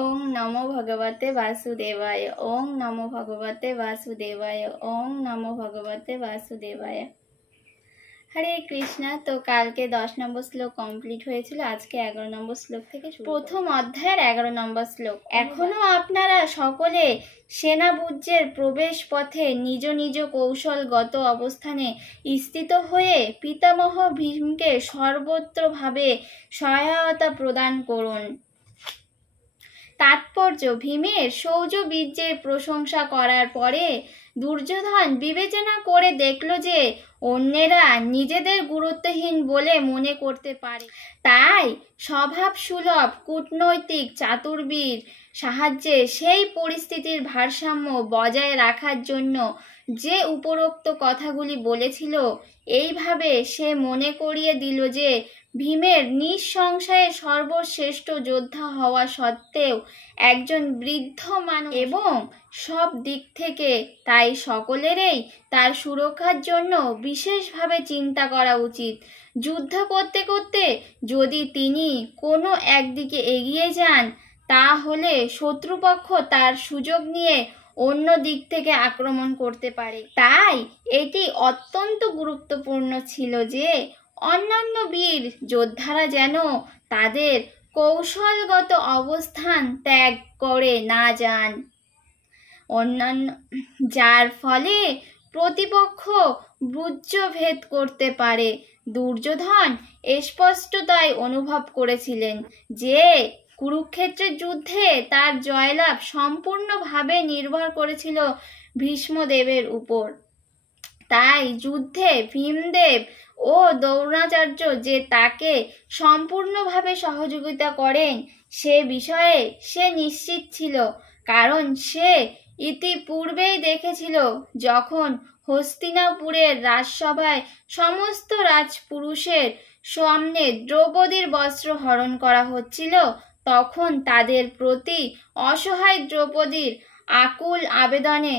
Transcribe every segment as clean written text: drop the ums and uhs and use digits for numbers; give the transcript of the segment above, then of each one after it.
ওং নমো ভগবতে বাসুদেবায়। ওং নমো ভগবতে বাসুদেবায়। ওং নমো ভগবতে বাসুদেবায়। হরে কৃষ্ণা। তো কালকে 10 নম্বর শ্লোক কমপ্লিট হয়েছিল, আজকে 11 নম্বর শ্লোক থেকে প্রথম অধ্যায়ের 11 নম্বর শ্লোক। এখনো আপনারা সকলে সেনাবুজ্যের প্রবেশ পথে নিজ নিজ কৌশলগত অবস্থানে স্থিত হয়ে পিতামহ ভীমকে সর্বত্রভাবে সহায়তা প্রদান করুন। তাৎপর্য: ভীমের শৌর্য বীর্যের প্রশংসা করার পরে দুর্যোধন বিবেচনা করে দেখল যে অন্যেরা নিজেদের গুরুত্বহীন বলে মনে করতে পারে, তাই স্বভাবসুলভ কূটনৈতিক চাতুর্যের সাহায্যে সেই পরিস্থিতির ভারসাম্য বজায় রাখার জন্য যে উপরোক্ত কথাগুলি বলেছিল, এইভাবে সে মনে করিয়ে দিল যে ভীমের নিঃসংশয়ে সর্বশ্রেষ্ঠ যোদ্ধা হওয়া সত্ত্বেও একজন বৃদ্ধ মানুষ এবং সব দিক থেকে তাই সকলেরই তার সুরক্ষার জন্য বিশেষভাবে চিন্তা করা উচিত। যুদ্ধ করতে করতে যদি তিনি কোনো একদিকে এগিয়ে যান, তাহলে শত্রুপক্ষ তার সুযোগ নিয়ে অন্য দিক থেকে আক্রমণ করতে পারে। তাই এটি অত্যন্ত গুরুত্বপূর্ণ ছিল যে অন্যান্য বীর যোদ্ধারা যেন তাদের কৌশলগত অবস্থান ত্যাগ করে না যান, যার ফলে প্রতিপক্ষ বুদ্ধিভেদ করতে পারে। দুর্যোধন স্পষ্টতই অনুভব করেছিলেন যে কুরুক্ষেত্রের যুদ্ধে তার জয়লাভ সম্পূর্ণভাবে নির্ভর করেছিল ভীষ্মদেবের উপর। তাই যুদ্ধে ভীমদেব ও দ্রোণাচার্য যে তাকে সম্পূর্ণভাবে সহযোগিতা করেন সে বিষয়ে সে নিশ্চিত ছিল, কারণ সে ইতিপূর্বেই দেখেছিল যখন হস্তিনাপুরের রাজসভায় সমস্ত রাজপুরুষের সামনে দ্রৌপদীর বস্ত্র হরণ করা হচ্ছিল, তখন তাদের প্রতি অসহায় দ্রৌপদীর আকুল আবেদনে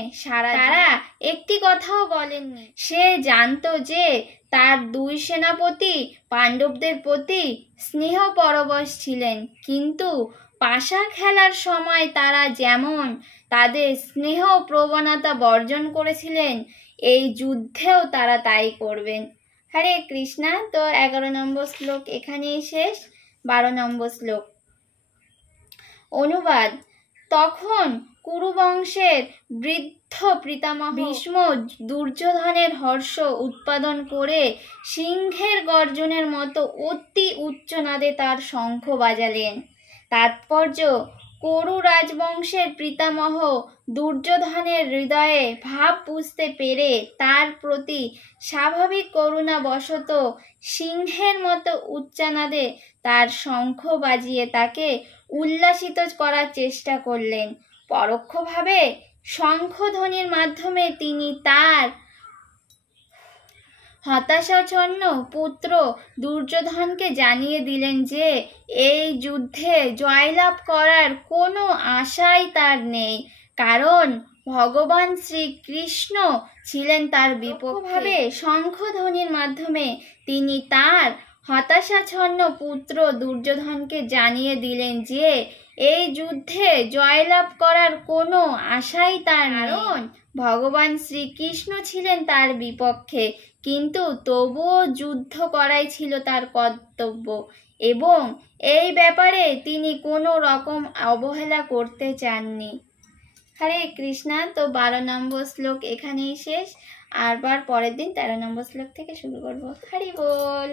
তারা একটি কথাও বলেননি। সে জানত যে তার দুই সেনাপতি পাণ্ডবদের প্রতি স্নেহপরবশ ছিলেন, কিন্তু পাশা খেলার সময় তারা যেমন তাদের স্নেহ প্রবণতা বর্জন করেছিলেন, এই যুদ্ধেও তারা তাই করবেন। হরে কৃষ্ণা। তো 11 নম্বর শ্লোক এখানেই শেষ। 12 নম্বর শ্লোক অনুবাদ। তখন কুরুবংশের বৃদ্ধ পিতামহ ভীষ্ম দুর্যোধনের হর্ষ উৎপাদন করে সিংহের গর্জনের মতো অতি উচ্চনাদে তার শঙ্খ বাজালেন। তাৎপর্য: কুরু রাজবংশের পিতামহ দুর্যোধনের হৃদয়ে ভাব বুঝতে পেরে তার প্রতি স্বাভাবিক করুণাবশত সিংহের মতো উচ্চনাদে তার শঙ্খ বাজিয়ে তাকে উল্লাসিত করার চেষ্টা করলেন। পরোক্ষভাবে শঙ্খধ্বনির মাধ্যমে তিনি তার হতাশাচ্ছন্ন পুত্র দুর্যোধনকে জানিয়ে দিলেন যে এই যুদ্ধে জয়লাভ করার কোনো আশাই তার নেই, কারণ ভগবান শ্রীকৃষ্ণ ছিলেন তার বিপক্ষে। শঙ্খধ্বনির মাধ্যমে তিনি তার হতাশাচ্ছন্ন পুত্র দুর্যোধনকে জানিয়ে দিলেন যে এই যুদ্ধে জয়লাভ করার কোনো আশাই তার নেই, কারণ ভগবান শ্রীকৃষ্ণ ছিলেন তার বিপক্ষে। কিন্তু তবুও যুদ্ধ করাই ছিল তার কর্তব্য এবং এই ব্যাপারে তিনি কোনো রকম অবহেলা করতে চাননি। হরে কৃষ্ণা। তো 12 নম্বর শ্লোক এখানেই শেষ। আবার পরের দিন 13 নম্বর শ্লোক থেকে শুরু করব। হরি বল।